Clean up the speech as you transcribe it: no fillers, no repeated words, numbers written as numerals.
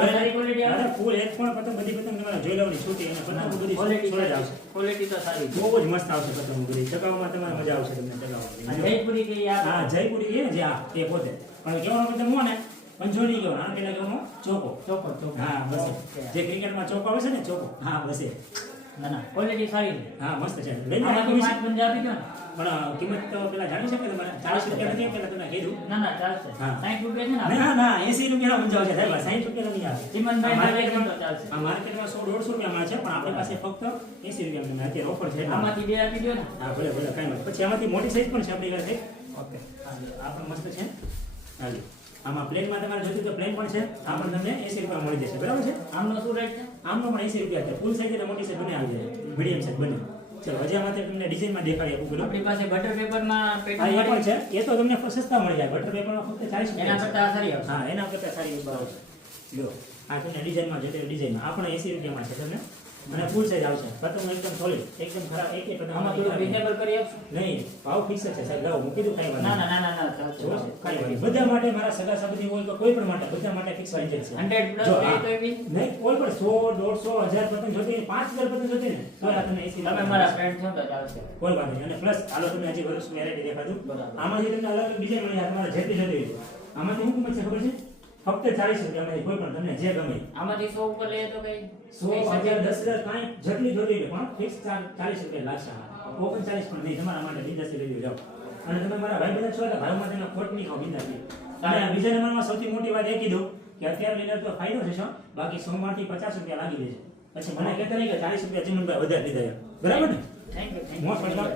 સારી ક્વોલિટી આવે ફૂલ એક પણ પતંગ બધી પતંગ તમારે જોઈ લેવાની છૂટી અને પતંગ બધી ક્વોલિટી આવશે. ક્વોલિટી તો સારી છે. બહુ જ મસ્ત આવશે પતંગ બધી ચગાવવામાં તમારે મજા આવશે તમને ચગાવવાની. જયપુરી કે હા જયપુરી કે જે આ એ પોતે પણ કેવાનો પતંગ હો ને પંજોડી ગયો આ પેલા કેવાનો ચોકો. ચોકો હા બસ જે ક્રિકેટમાં ચોકો આવે છે ને ચોકો હા બસ એ ના ના ક્વોલિટી સારી છે. હા મસ્ત છે લઈને આમાંથી આપી 5 પંજા આપી દો ને. પણ કિંમત તો પેલા જાણી શકે તમારે 40 રૂપિયા નથી પેલા તમને કીધું. ના ના ચાલશે. હા. 60 રૂપિયા છે ને ના ના 80 રૂપિયા ઊંચા છે સાહેબ 60 રૂપિયા નહીં આવે. ચીમનભાઈ માર્કેટમાં તો ચાલશે. આ માર્કેટમાં 100 150 રૂપિયા મળે છે પણ આપણી પાસે ફક્ત 80 રૂપિયા મળે અત્યારે ઓફર છે. આમાંથી બે આપી દો ને. હા ભલે ભલે કાંઈ નથી. પછી આમાંથી મોટી સાઈઝ પણ છે આપણી પાસે. ઓકે આ પણ મસ્ત છે. હાલી આમાં પ્લેનમાં તમારે જોઈતું તો પ્લેન પણ છે. આ પણ તમને 80 રૂપિયા મળી જશે બરાબર છે. આમનો શું રેટ છે? આમનો પણ 80 રૂપિયા છે. ફૂલ સાઈઝ અને મોટી સાઈઝ બંને આવી જાય. મીડિયમ સાઈઝ બંને. ચલો હજી આમાંથી તમને ડિઝાઇનમાં દેખાડી આપું પેલું. આપણી પાસે બટર પેપરમાં હા પેટર્ન એ પણ છે. એ તો તમને સસ્તા મળી જાય. બટર પેપરમાં ફક્ત 40 એના રૂપિયા કરતા સારી આવશે. હા એના કરતાં સારી આવશે. લો આ તમને ડિઝાઇનમાં જોઈએ ડિઝાઇનમાં આ પણ 80 રૂપિયામાં છે તમને અને ફૂલ સાઈઝ આવશે. પતંગ એકદમ સોલિડ એકદમ ખરાબ એક પતંગ આમાં થોડું રિઝનેબલ કરી આપશો? નહીં ભાવ ફિક્સ જ છે સાહેબ. લાવો મૂકી દઉં કાંઈ ના વાત ના ના ના ના ચાલશે. કાંઈ વાત નહીં. બધા માટે મારા સગા સંબંધી હોય તો કોઈ પણ માટે બધા માટે ફિક્સ રેન્જ છે. 100 પ્લસ જો, જોઈએ હા. તો એવી? નહીં કોઈ પણ 100 150 1000 પતંગ જોતી હોય 5000 પતંગ જોતી ને તો આ તમને 80 તમે મારા ફ્રેન્ડ છો તો ચાલશે. કોઈ વાત નહીં. અને પ્લસ હાલો તમને હજી વર્ષની વેરાયટી દેખાડું. બરાબર. આમાંથી તમને અલગ અલગ ડિઝાઇન મળી જાય તમારે જેટલી જોતી હોય આમાંથી શું કિંમત છે ખબર છે ફક્ત 40 રૂપિયામાં કોઈ પણ તમને જે ગમે આમાંથી 100 ઉપર લઈએ તો કઈ 100 1000 10000 કાંઈ જેટલી જોતી હોય પણ ફિક્સ 40 રૂપિયા લાગશે. 39 પણ નહીં તમારા માટે બિંદાસી લઈ જાઓ. અને તમે મારા ભાઈ બધા છો એટલે ભાવમાં તમે ખોટ નહીં ખાઓ બિંદાસી. અને બીજા નંબરમાં સૌથી મોટી વાત એ કીધું કે અત્યારે લીધા તો ફાયદો છે શું બાકી 100 માંથી 50 રૂપિયા લાગી જશે. પછી મને કહેતા નહીં કે 40 રૂપિયા ચીમનભાઈ વધારે દીધા બરાબર ને થેન્ક યુ મોસ્ટ વેલકમ.